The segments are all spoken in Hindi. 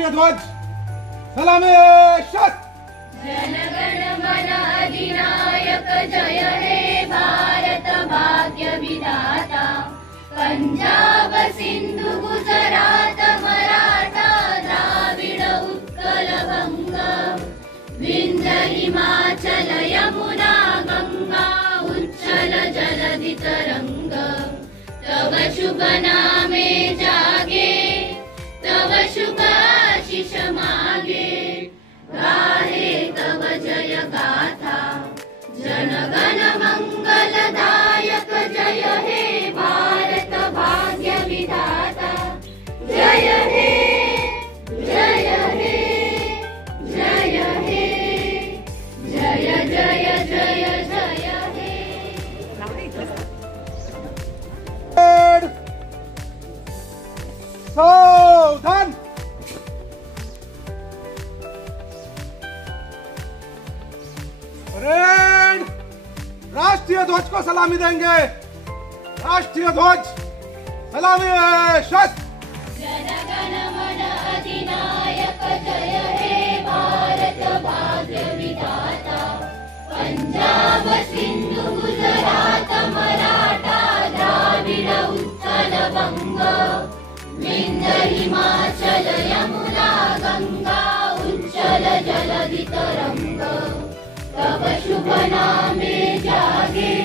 राष्ट्रीय ध्वज सलामी शस्त्र। जनगण मन अधिनायक जय हे भारत भाग्य विधाता। पंजाब सिंधु गुजरात मराठा द्राविड उत्कल बंग। विंध्य हिमाचल यमुना गंगा उच्चल जलधि तरंग। तव शुभ नामे जागे तव शुभ आशीष मागे। गाहे तव जय गाथा जनगण मंगलदायक जय हे भारत भाग्य विधाता। जय हे जय हे जय हे जय जय जय जय हे। सावधान। परेड राष्ट्रीय ध्वज को सलामी देंगे। राष्ट्रीय ध्वज सलामी शस्त्र। जनगण मन अधिनायक जय हे भारत भाग्य विधाता। पंजाब सिंधु गुजरात मराठा द्राविड उत्कल बंग। विंध्य हिमाचल यमुना गंगा उच्चल जलधि तरंग। तव शुभ नामे जागे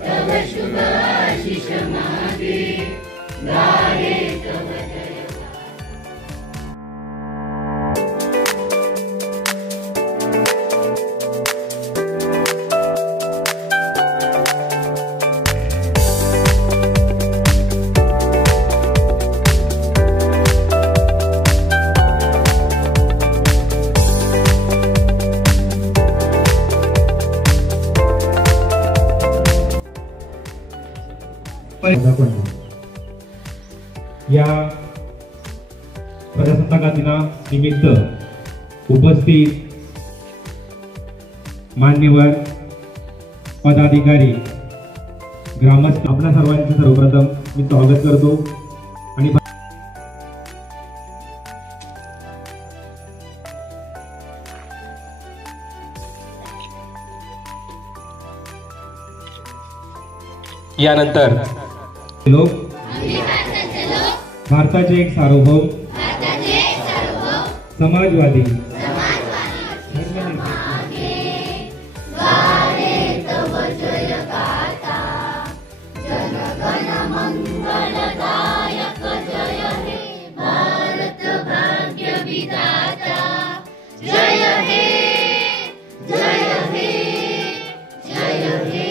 तव शुभ आशीष मागे। गाहे तव जय। या प्रजासत्ताक दिनानिमित्त उपस्थित मान्यवर पदाधिकारी ग्रामस्थ आपल्या सर्वांचे सर्वप्रथम मी स्वागत करतो आणि यानंतर लोक भारताचे एक सार्वभौम समाजवादी जनगण मंगलदायक जय हे भारत भाग्य विधाता। जय हे जय हे जय हे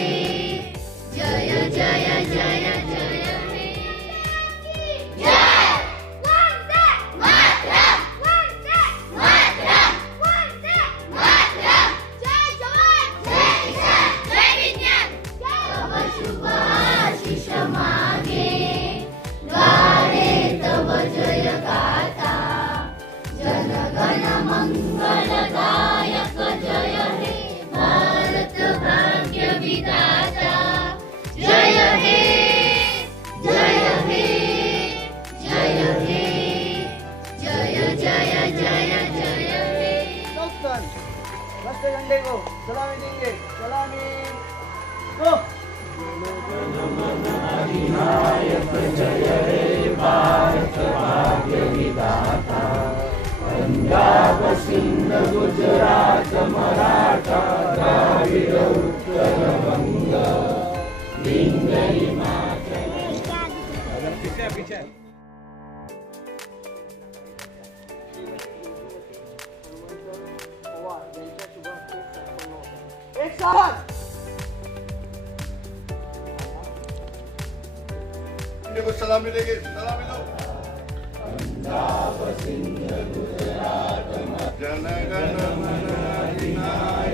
जय जय जय जय हे। जय वंदे मातरम वंदे मातरम वंदे मातरम। जय जवान जय किसान जय विज्ञान। तव शुभ आशीष मागे गाहे तव जय गाथा। जनगण मंगलदायक जय हे भारत भाग्य विधाता। जय हे जय हे जय हे जय जय जय जय हे। राष्ट्रीय झंडे को सलामी देंगे। सलामी दो। अधिनायक जय हे भारत भाग्य विधाता। पंजाब सिंध गुजरात मराठा द्राविड उत्कल बंग। विंध्य हिमाचल। पीछे एक साथ को सलामी देंगे। सलामी दो। पंजाब सिंध गुजरात जनगण मन अधिनायक